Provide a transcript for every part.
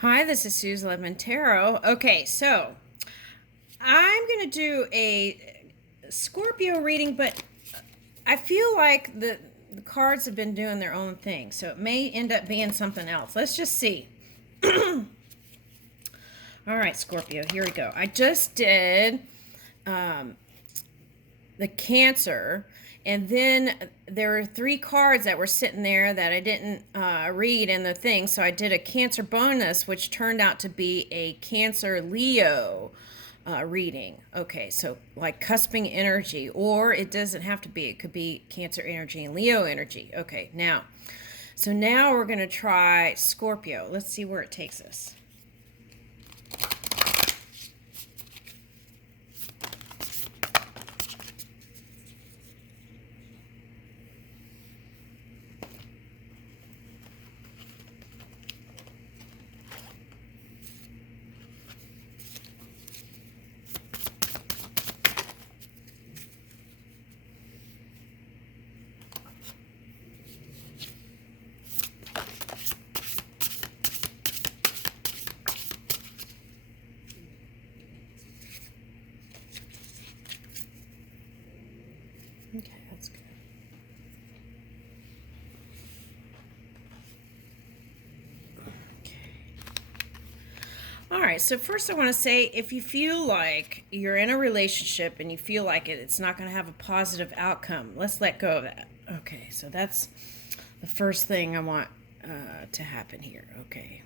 Hi, this is Suze Lemon Tarot. Okay, so I'm going to do a Scorpio reading, but I feel like the cards have been doing their own thing, so it may end up being something else. Let's just see. All right, Scorpio, here we go. I just did um, the Cancer, and then there were three cards that were sitting there that I didn't read in the thing, so I did a Cancer bonus, which turned out to be a Cancer Leo reading. Okay, so like cusping energy, or it doesn't have to be, it could be Cancer energy and Leo energy. Okay, now we're going to try Scorpio. Let's see where it takes us. Okay, that's good. All right, so first I want to say if you feel like you're in a relationship and you feel like it's not going to have a positive outcome, let's let go of that. Okay, so that's the first thing I want to happen here. Okay.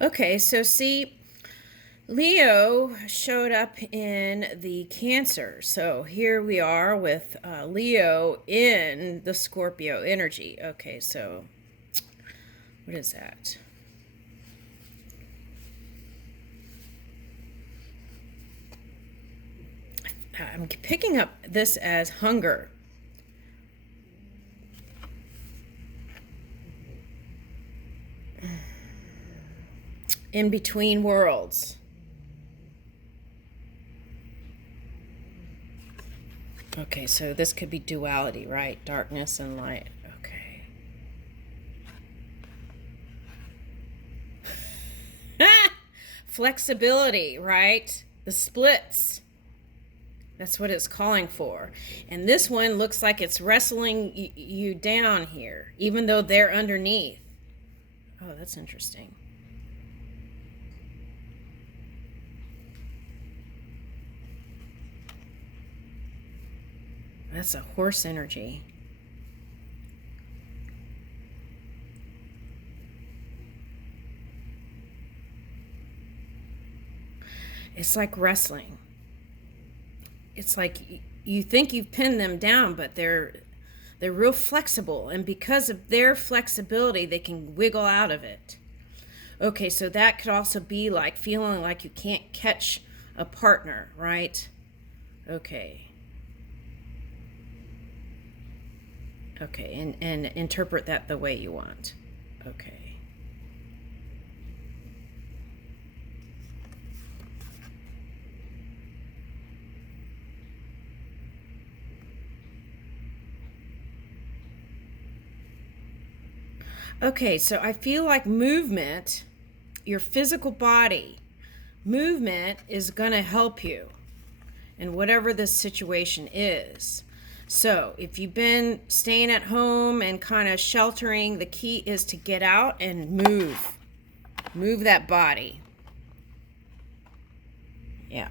Okay, so see, Leo showed up in the Cancer. So here we are with Leo in the Scorpio energy. Okay, so what is that? I'm picking up this as hunger. In between worlds. Okay, so this could be duality, right? Darkness and light. Okay. Flexibility, right? The splits. That's what it's calling for. And this one looks like it's wrestling you down here, even though they're underneath. Oh, that's interesting. That's a horse energy. It's like wrestling. It's like you think you've pinned them down, but they're real flexible, and because of their flexibility, they can wiggle out of it. Okay, so that could also be like feeling like you can't catch a partner, right? Okay. Okay, and interpret that the way you want. Okay. Okay, so I feel like movement, your physical body, movement is going to help you in whatever this situation is. So if you've been staying at home and kind of sheltering, the key is to get out and move. Move that body. Yeah.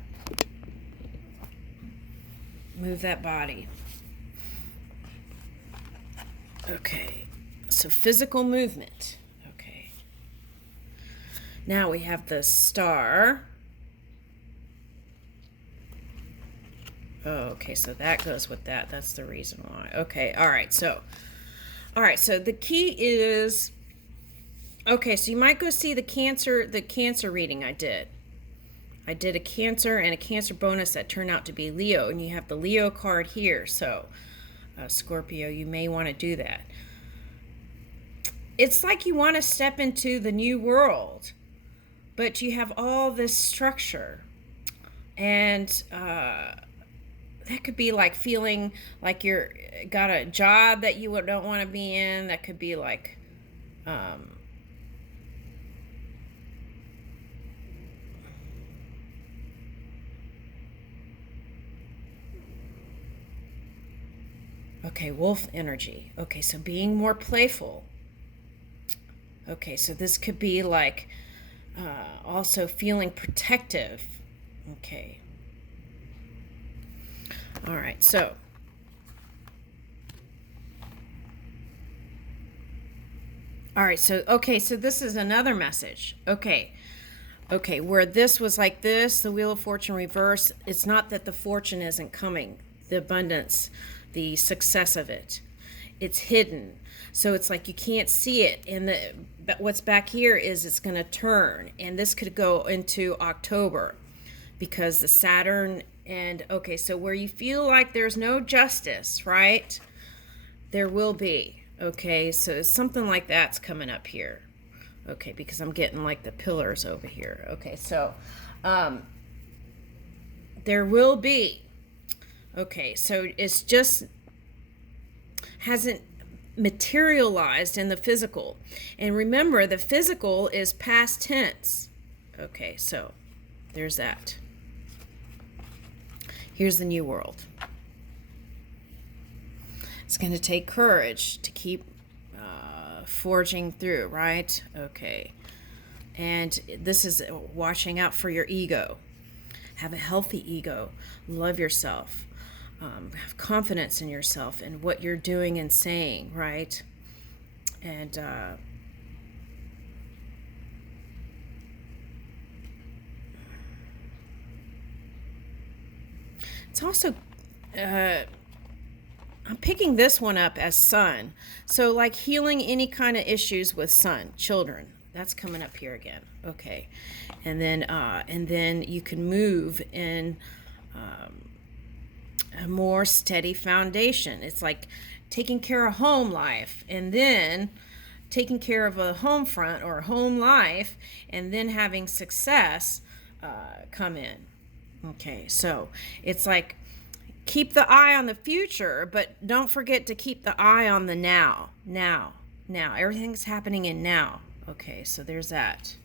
Move that body. Okay. So physical movement. Okay. Now we have the star. Oh, okay, so that goes with that. That's the reason why. Okay, all right, so the key is, okay, so you might go see the cancer reading I did. I did a Cancer and a Cancer bonus that turned out to be Leo, and you have the Leo card here. So, Scorpio, you may want to do that. It's like you want to step into the new world, but you have all this structure and that could be like feeling like you're got a job that you don't want to be in. That could be like um, okay, wolf energy. Okay, so being more playful. Okay, so this could be like also feeling protective. Okay. All right, so okay, so this is another message. Okay. Okay, where this was like this, the Wheel of Fortune reverse, it's not that the fortune isn't coming, the abundance, the success of it. It's hidden. So it's like you can't see it. And but what's back here is it's going to turn. And this could go into October because the Saturn and okay, so where you feel like there's no justice, right? There will be. Okay, so something like that's coming up here. Okay, because I'm getting like the pillars over here. Okay, so there will be. Okay, so it's just hasn't materialized in the physical. And remember, the physical is past tense. Okay, so there's that. Here's the new world. It's going to take courage to keep forging through, right? Okay. And this is watching out for your ego. Have a healthy ego. Love yourself. Have confidence in yourself and what you're doing and saying, right? And it's also I'm picking this one up as sun. So like healing any kind of issues with sun, children. That's coming up here again. Okay. And then you can move in a more steady foundation. It's like taking care of home life and then taking care of a home front or home life and then having success come in. Okay. So it's like keep the eye on the future, but don't forget to keep the eye on the now. Now. Everything's happening in now. Okay, so there's that.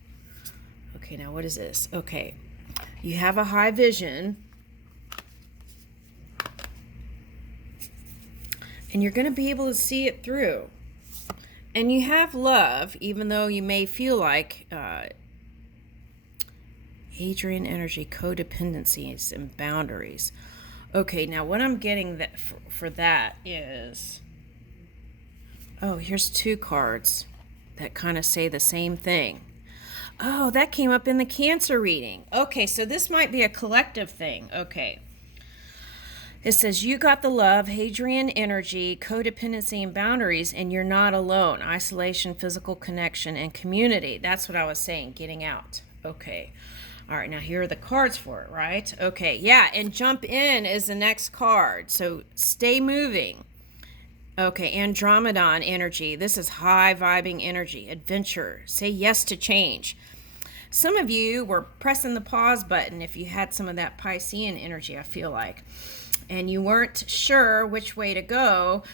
Okay, now what is this? Okay, you have a high vision. And you're going to be able to see it through. And you have love, even though you may feel like Adrian energy, codependencies, and boundaries. Okay, now what I'm getting that for that is, oh, here's two cards that kind of say the same thing. Oh, that came up in the Cancer reading. Okay, so this might be a collective thing. Okay. It says, you got the love, Hadrian energy, codependency, and boundaries, and you're not alone. Isolation, physical connection, and community. That's what I was saying, getting out. Okay. All right, now here are the cards for it, right? Okay, yeah, and jump in is the next card. So stay moving. Okay, Andromedon energy. This is high vibing energy, adventure. Say yes to change. Some of you were pressing the pause button if you had some of that Piscean energy, I feel like. And you weren't sure which way to go,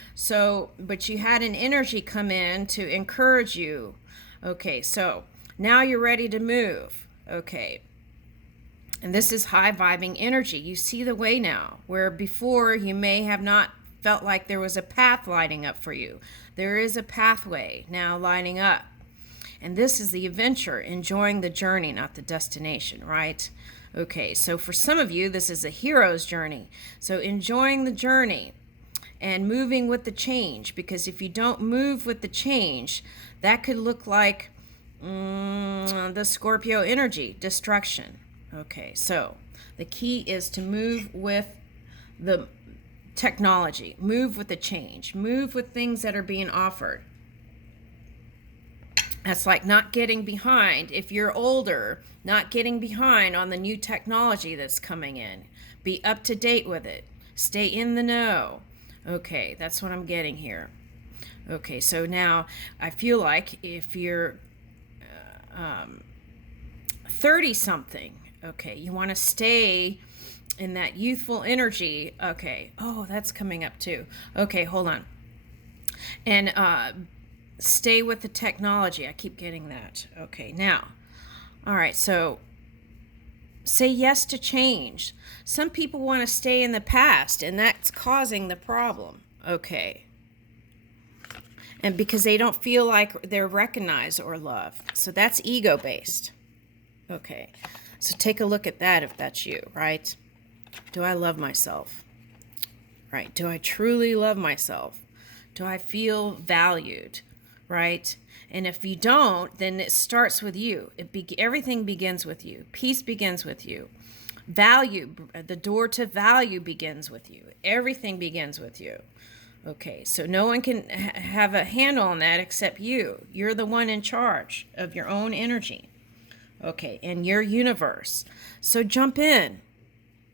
but you had an energy come in to encourage you. Okay, so now you're ready to move. Okay. And this is high vibing energy. You see the way now, where before you may have not felt like there was a path lighting up for you. There is a pathway now lighting up. And this is the adventure, enjoying the journey, not the destination, right? Okay, so for some of you, this is a hero's journey. So enjoying the journey and moving with the change, because if you don't move with the change, that could look like the Scorpio energy, destruction. Okay, so the key is to move with the technology, move with the change, move with things that are being offered. That's like not getting behind. If you're older, not getting behind on the new technology that's coming in. Be up to date with it. Stay in the know. Okay, that's what I'm getting here. Okay, so now I feel like if you're 30-something, okay, you want to stay in that youthful energy. Okay. Oh, that's coming up too. Okay, hold on. And stay with the technology. I keep getting that. Okay, now. All right, so say yes to change. Some people want to stay in the past, and that's causing the problem. Okay. And because they don't feel like they're recognized or loved. So that's ego based. Okay. So take a look at that if that's you, right? Do I love myself? Right. Do I truly love myself? Do I feel valued? Right? And if you don't, then it starts with you. Everything begins with you. Peace begins with you. Value, the door to value begins with you. Everything begins with you. Okay, so no one can have a handle on that except you. You're the one in charge of your own energy. Okay, and your universe. So jump in.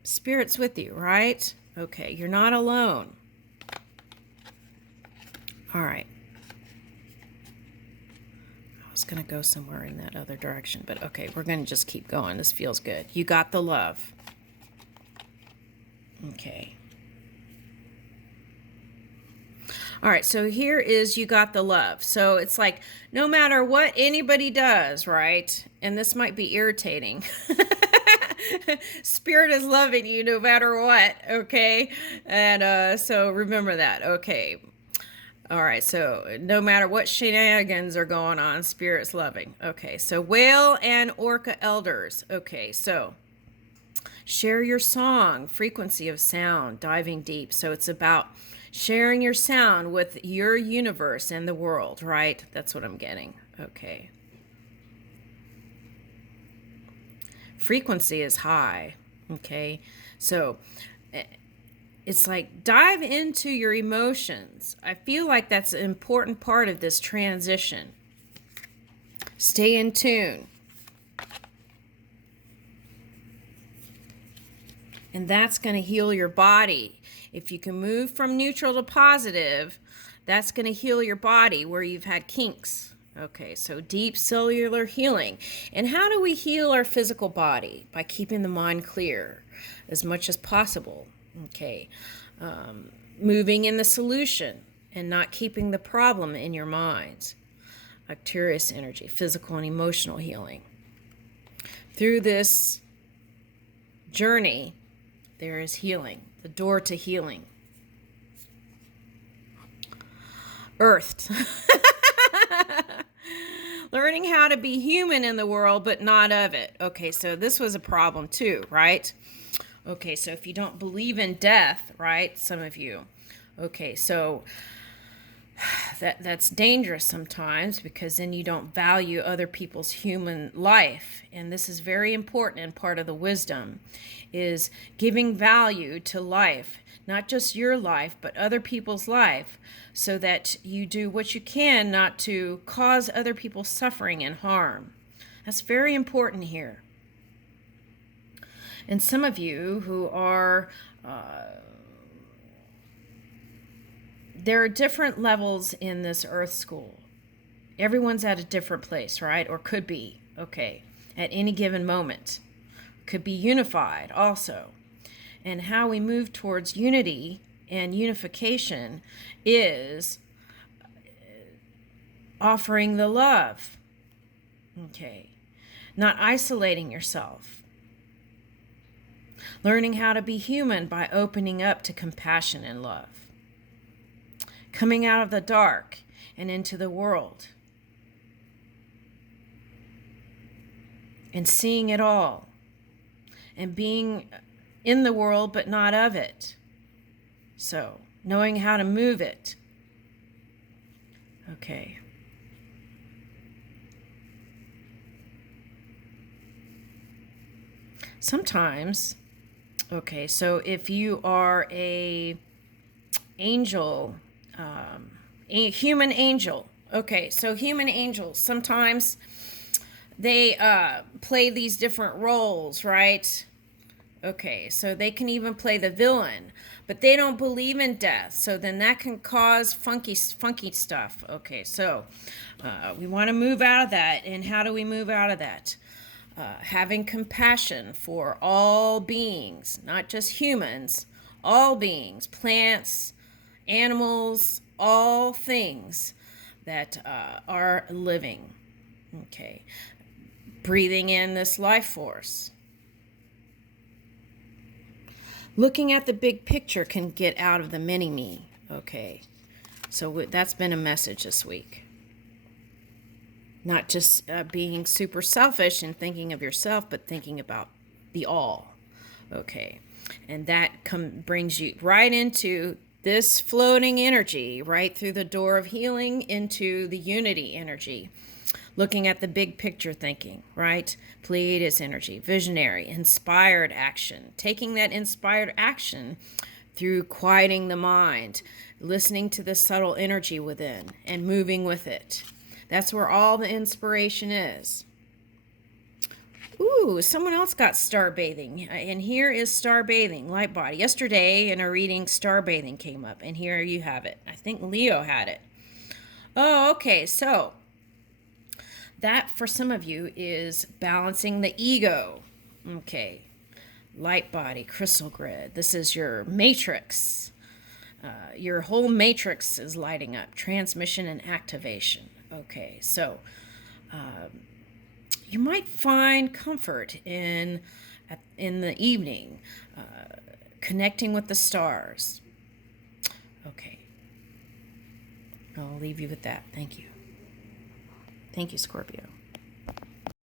Spirit's with you, right? Okay, you're not alone. All right. I was going to go somewhere in that other direction, but okay, we're going to just keep going. This feels good. You got the love. Okay. All right, so here is you got the love. So it's like no matter what anybody does, right? And this might be irritating. Spirit is loving you no matter what, okay? And so remember that, okay. All right, so no matter what shenanigans are going on, Spirit's loving. Okay, so whale and orca elders. Okay, so share your song, frequency of sound, diving deep. So it's about sharing your sound with your universe and the world, right? That's what I'm getting. Okay. Frequency is high. Okay. So it's like dive into your emotions. I feel like that's an important part of this transition. Stay in tune. And that's going to heal your body. If you can move from neutral to positive, that's going to heal your body where you've had kinks. Okay, so deep cellular healing. And how do we heal our physical body? By keeping the mind clear as much as possible. Okay, moving in the solution and not keeping the problem in your mind. Arcturus energy, physical and emotional healing. Through this journey, there is healing, the door to healing. Earthed. Learning how to be human in the world, but not of it. Okay, so this was a problem too, right? Okay, so if you don't believe in death, right, some of you. Okay, so that's dangerous sometimes because then you don't value other people's human life. And this is very important and part of the wisdom is giving value to life, not just your life, but other people's life, so that you do what you can not to cause other people suffering and harm. That's very important here. And some of you who are there are different levels in this earth school. Everyone's at a different place, right? Or could be, okay, at any given moment. Could be unified also. And how we move towards unity and unification is offering the love. Okay. Not isolating yourself. Learning how to be human by opening up to compassion and love. Coming out of the dark and into the world. And seeing it all. And being in the world but not of it. So, knowing how to move it. Okay. Sometimes, okay, so if you are a angel, a human angel, okay, so human angels, sometimes they play these different roles, right? Okay, so they can even play the villain, but they don't believe in death, so then that can cause funky stuff. Okay, so we want to move out of that, and how do we move out of that? having compassion for all beings, not just humans, all beings, plants, animals, all things that are living. Okay. Breathing in this life force. Looking at the big picture can get out of the mini-me. Okay. So that's been a message this week. Not just being super selfish and thinking of yourself, but thinking about the all. Okay. And that brings you right into this floating energy, right through the door of healing into the unity energy. Looking at the big picture thinking, right? Pleiades energy, visionary, inspired action. Taking that inspired action through quieting the mind, listening to the subtle energy within, and moving with it. That's where all the inspiration is. Ooh, someone else got star bathing. And here is star bathing, light body. Yesterday in a reading, star bathing came up. And here you have it. I think Leo had it. Oh, okay. So that for some of you is balancing the ego. Okay. Light body, crystal grid. This is your matrix. Your whole matrix is lighting up. Transmission and activation. Okay, so you might find comfort in the evening, connecting with the stars. Okay, I'll leave you with that. Thank you. Thank you, Scorpio.